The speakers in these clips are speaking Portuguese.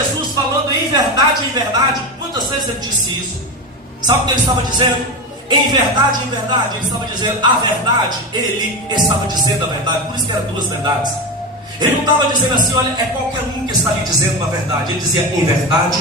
Jesus falando em verdade, quantas vezes ele disse isso? Sabe o que ele estava dizendo? Em verdade, ele estava dizendo a verdade. Ele estava dizendo a verdade. Por isso que eram duas verdades. Ele não estava dizendo assim, olha, é qualquer um que está lhe dizendo uma verdade. Ele dizia em verdade.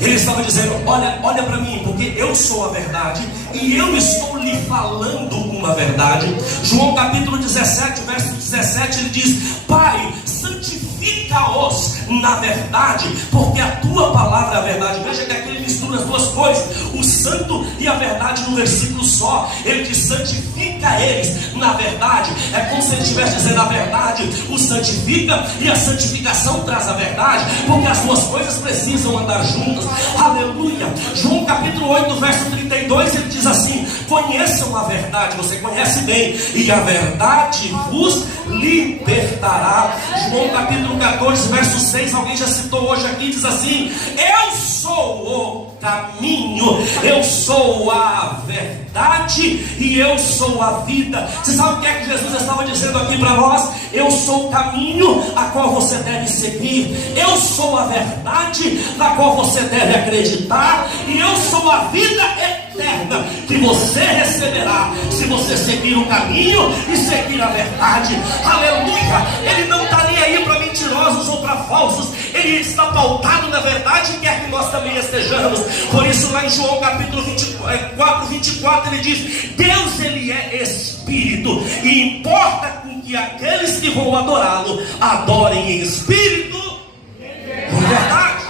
Ele estava dizendo, olha para mim, porque eu sou a verdade e eu estou lhe falando uma verdade. João capítulo 17, verso 17, ele diz: Pai, santifica-os na verdade, porque a tua palavra é a verdade. Veja que aqui ele mistura as duas coisas, o santo e a verdade num versículo só. Ele diz: santifica eles na verdade. É como se ele estivesse dizendo: a verdade o santifica e a santificação traz a verdade, porque as duas coisas precisam andar juntas. Aleluia. João capítulo 8, verso 32, ele diz assim: conheçam a verdade, você conhece bem, e a verdade vos libertará. João capítulo 14, verso 6, alguém já citou hoje aqui, diz assim: eu sou o caminho, eu sou a verdade e eu sou a vida. Você sabe o que é que Jesus estava dizendo aqui para nós? Eu sou o caminho a qual você deve seguir, eu sou a verdade na qual você deve acreditar, e eu sou a vida eterna que você receberá se você seguir o caminho e seguir a verdade. Aleluia. Ele não está nem aí para mentirosos ou para falsos, ele está pautado na verdade e quer que nós também estejamos. Por isso lá em João capítulo 24 ele diz: Deus ele é espírito, e importa com que aqueles que vão adorá-lo adorem em espírito e em verdade.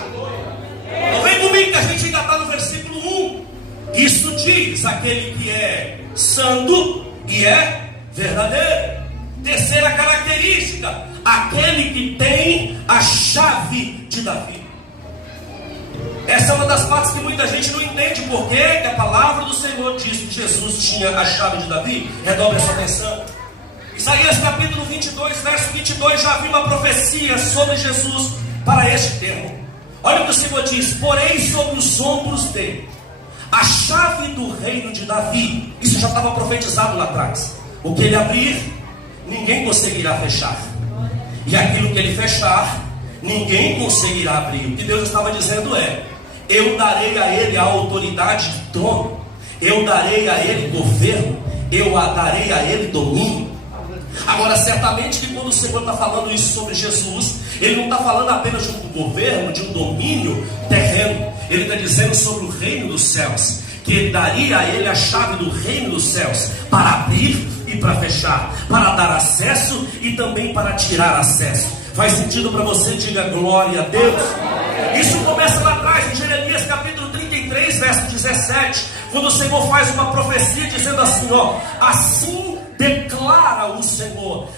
Então vem comigo que a gente ainda está no versículo 1. Isso diz aquele que é santo e é verdadeiro. Terceira característica, aquele que tem a chave de Davi. Essa é uma das partes que muita gente não entende, porque a palavra do Senhor diz que Jesus tinha a chave de Davi. Redobre a sua atenção. Isaías capítulo 22, verso 22, já havia uma profecia sobre Jesus para este termo. Olha o que o Senhor diz: porém sobre os ombros dele a chave do reino de Davi. Isso já estava profetizado lá atrás. O que ele abrir, ninguém conseguirá fechar, e aquilo que ele fechar, ninguém conseguirá abrir. O que Deus estava dizendo é: eu darei a ele a autoridade de trono, eu darei a ele governo, eu darei a ele domínio. Agora, certamente que quando o Senhor está falando isso sobre Jesus, ele não está falando apenas de um governo, de um domínio terreno. Ele está dizendo sobre o reino dos céus, que ele daria a ele a chave do reino dos céus, para abrir e para fechar, para dar acesso e também para tirar acesso. Faz sentido para você? Diga glória a Deus. Isso começa lá atrás, em Jeremias capítulo 33, verso 17, quando o Senhor faz uma profecia dizendo assim, assim declara o Senhor: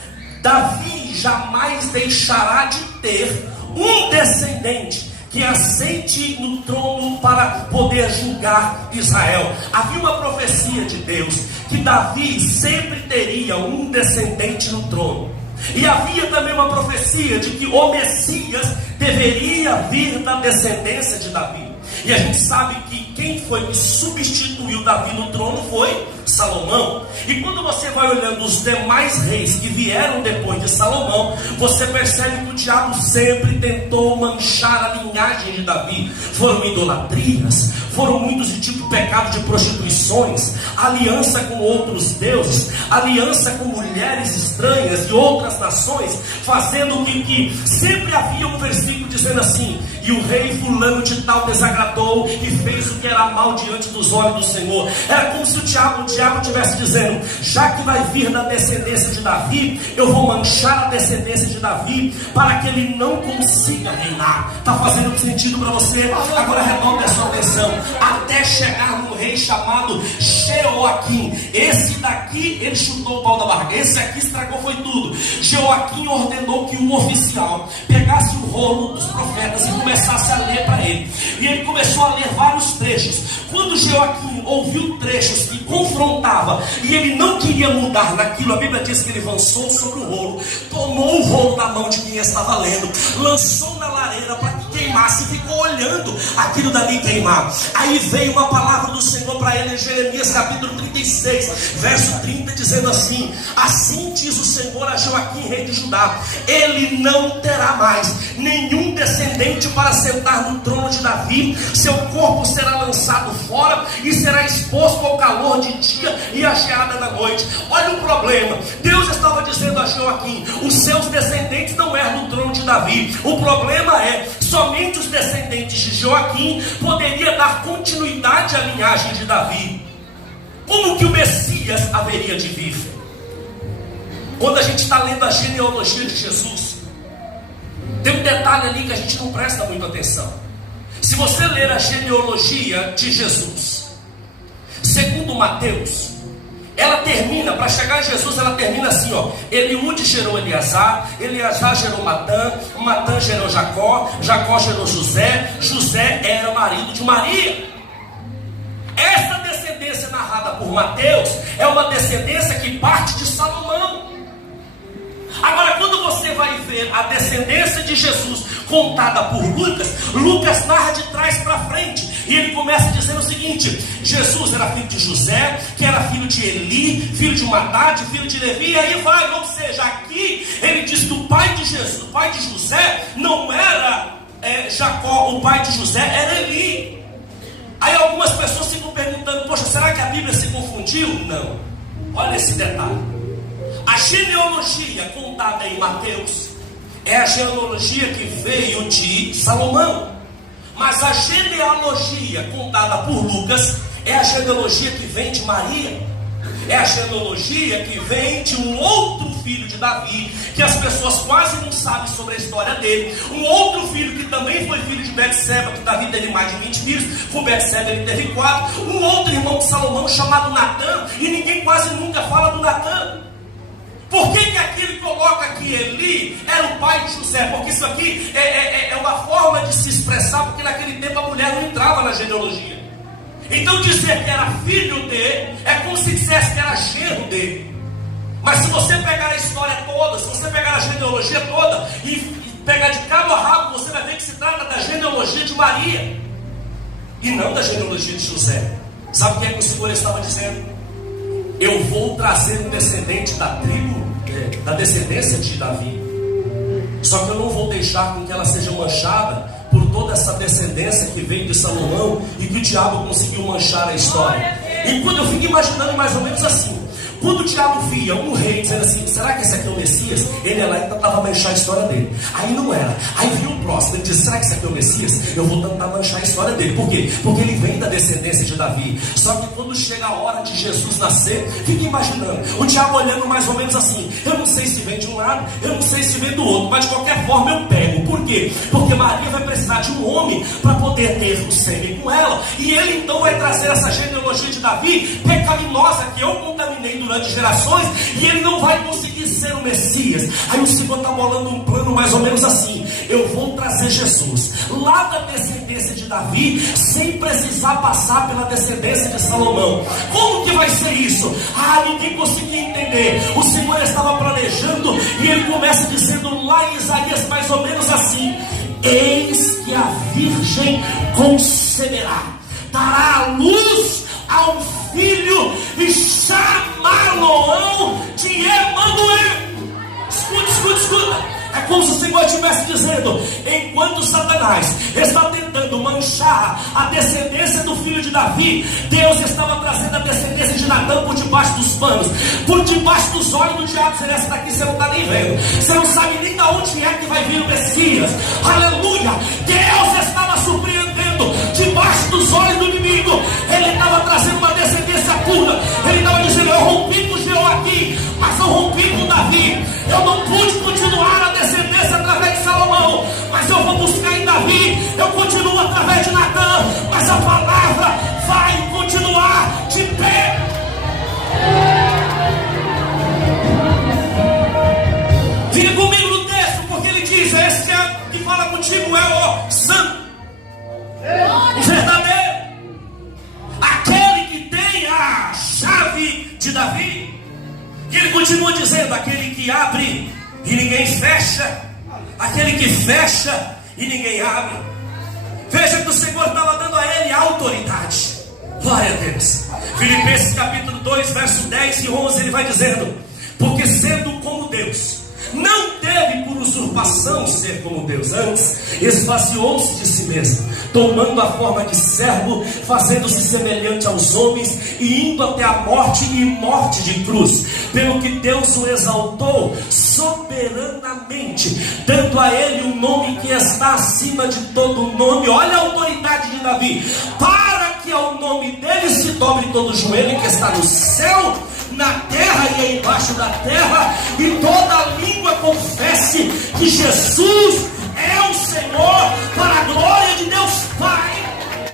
Davi jamais deixará de ter um descendente que assente no trono para poder julgar Israel. Havia uma profecia de Deus que Davi sempre teria um descendente no trono. E havia também uma profecia de que o Messias deveria vir da descendência de Davi. E a gente sabe que quem foi que substituiu Davi no trono foi Salomão. E quando você vai olhando os demais reis que vieram depois de Salomão, você percebe que o diabo sempre tentou manchar a linhagem de Davi. Foram idolatrias, foram muitos de tipo pecado de prostituições, aliança com outros deuses, aliança com mulheres estranhas e outras nações, fazendo com que sempre havia um versículo dizendo assim: e o rei fulano de tal desagradou e fez o que era mal diante dos olhos do Senhor. Era como se o diabo estivesse dizendo: já que vai vir da descendência de Davi, eu vou manchar a descendência de Davi para que ele não consiga reinar. Está fazendo sentido para você? Agora redobre a sua atenção, até chegar no rei chamado Jeoaquim. Esse daqui, ele chutou o pau da barraca. Esse aqui estragou foi tudo. Jeoaquim ordenou que um oficial pegasse o rolo dos profetas e começasse a ler para ele. E ele começou a ler vários trechos. Quando Jeoaquim ouviu trechos que confrontava e ele não queria mudar naquilo, a Bíblia diz que ele avançou sobre o rolo, tomou o rolo da mão de quem estava lendo, lançou na lareira para que queimasse e ficou olhando aquilo dali queimar. Aí veio uma palavra do Senhor para ele em Jeremias capítulo 36, verso 30, dizendo assim: assim diz o Senhor a Joaquim, rei de Judá: ele não terá mais nenhum descendente descendente para sentar no trono de Davi. Seu corpo será lançado fora e será exposto ao calor de dia e à geada da noite. Olha o problema. Deus estava dizendo a Joaquim: os seus descendentes não herdam o trono de Davi. O problema é, somente os descendentes de Joaquim poderia dar continuidade à linhagem de Davi. Como que o Messias haveria de vir? Quando a gente está lendo a genealogia de Jesus, tem um detalhe ali que a gente não presta muita atenção. Se você ler a genealogia de Jesus, segundo Mateus, ela termina, para chegar a Jesus, ela termina assim, ó: Eliúde gerou Eleazar, Eleazar gerou Matã, Matã gerou Jacó, Jacó gerou José, José era marido de Maria. Essa descendência narrada por Mateus é uma descendência que parte de Salomão. Agora, quando você vai ver a descendência de Jesus contada por Lucas, Lucas narra de trás para frente. E ele começa dizendo o seguinte: Jesus era filho de José, que era filho de Eli, filho de Matate, filho de Levi. E aí vai, ou seja, aqui ele diz que o pai de Jesus, o pai de José não era Jacó, o pai de José era Eli. Aí algumas pessoas ficam perguntando: poxa, será que a Bíblia se confundiu? Não. Olha esse detalhe. A genealogia contada em Mateus é a genealogia que veio de Salomão. Mas a genealogia contada por Lucas é a genealogia que vem de Maria. É a genealogia que vem de um outro filho de Davi, que as pessoas quase não sabem sobre a história dele. Um outro filho que também foi filho de Betseba, que Davi teve mais de 20 filhos, com Betseba ele teve 4. Um outro irmão de Salomão chamado Natã, e ninguém quase nunca fala do Natã. Por que que ele coloca que Eli era o pai de José? Porque isso aqui é uma forma de se expressar, porque naquele tempo a mulher não entrava na genealogia. Então dizer que era filho dele é como se dissesse que era genro dele. Mas se você pegar a história toda, se você pegar a genealogia toda e pegar de cabo a rabo, você vai ver que se trata da genealogia de Maria e não da genealogia de José. Sabe o que é que o Senhor estava dizendo? Eu vou trazer um descendente da tribo, da descendência de Davi. Só que eu não vou deixar com que ela seja manchada por toda essa descendência que veio de Salomão e que o diabo conseguiu manchar a história. E quando eu fico imaginando mais ou menos assim, quando o diabo via um rei dizendo assim: será que esse aqui é o Messias? Ele ia lá e tentava manchar a história dele. Aí não era. Aí viu o próximo, ele disse: será que esse aqui é o Messias? Eu vou tentar manchar a história dele. Por quê? Porque ele vem da descendência de Davi. Só que quando chega a hora de Jesus nascer, fica imaginando o diabo olhando mais ou menos assim: eu não sei se vem de um lado, eu não sei se vem do outro, mas de qualquer forma eu pego. Por quê? Porque Maria vai precisar de um homem para poder ter o sangue com ela. E ele então vai trazer essa genealogia de Davi pecaminosa que eu contaminei durante gerações, e ele não vai conseguir ser o Messias. Aí o Senhor está bolando um plano mais ou menos assim: eu vou trazer Jesus lá da descendência de Davi, sem precisar passar pela descendência de Salomão. Como que vai ser isso? Ninguém conseguia entender. O Senhor estava planejando, e ele começa dizendo lá em Isaías mais ou menos assim: eis que a virgem conceberá, dará à luz a um filho e chamá-lo-ão de Emanuel. Escuta. É como se o Senhor estivesse dizendo: enquanto Satanás está tentando manchar a descendência do filho de Davi, Deus estava trazendo a descendência de Natã por debaixo dos panos, por debaixo dos olhos do diabo. Essa daqui você não está nem vendo, você não sabe nem de onde é que vai vir o Messias. Aleluia! Deus estava surpreendendo debaixo dos olhos do inimigo. Ele estava trazendo uma descendência pura. Ele estava dizendo: eu rompi com Joaquim, mas eu rompi com Davi. Eu não pude continuar a descendência através de Salomão, mas eu vou buscar em Davi. Eu continuo através de Natã, mas a palavra vai continuar de pé. Fica comigo no texto, porque ele diz: esse que fala contigo é o santo, o verdadeiro, aquele que tem a chave de Davi. E ele continua dizendo: aquele que abre e ninguém fecha, aquele que fecha e ninguém abre. Veja que o Senhor estava dando a ele autoridade. Glória a Deus. Filipenses capítulo 2, verso 10 e 11, ele vai dizendo: porque sendo como Deus, Não teve por usurpação ser como Deus. Antes, esvaziou-se de si mesmo, tomando a forma de servo, fazendo-se semelhante aos homens e indo até a morte e morte de cruz. Pelo que Deus o exaltou soberanamente, dando a ele um nome que está acima de todo nome. Olha a autoridade de Davi: para que ao nome dele se dobre todo o joelho que está no céu, na terra e embaixo da terra, e toda língua confesse que Jesus é o Senhor, para a glória de Deus Pai.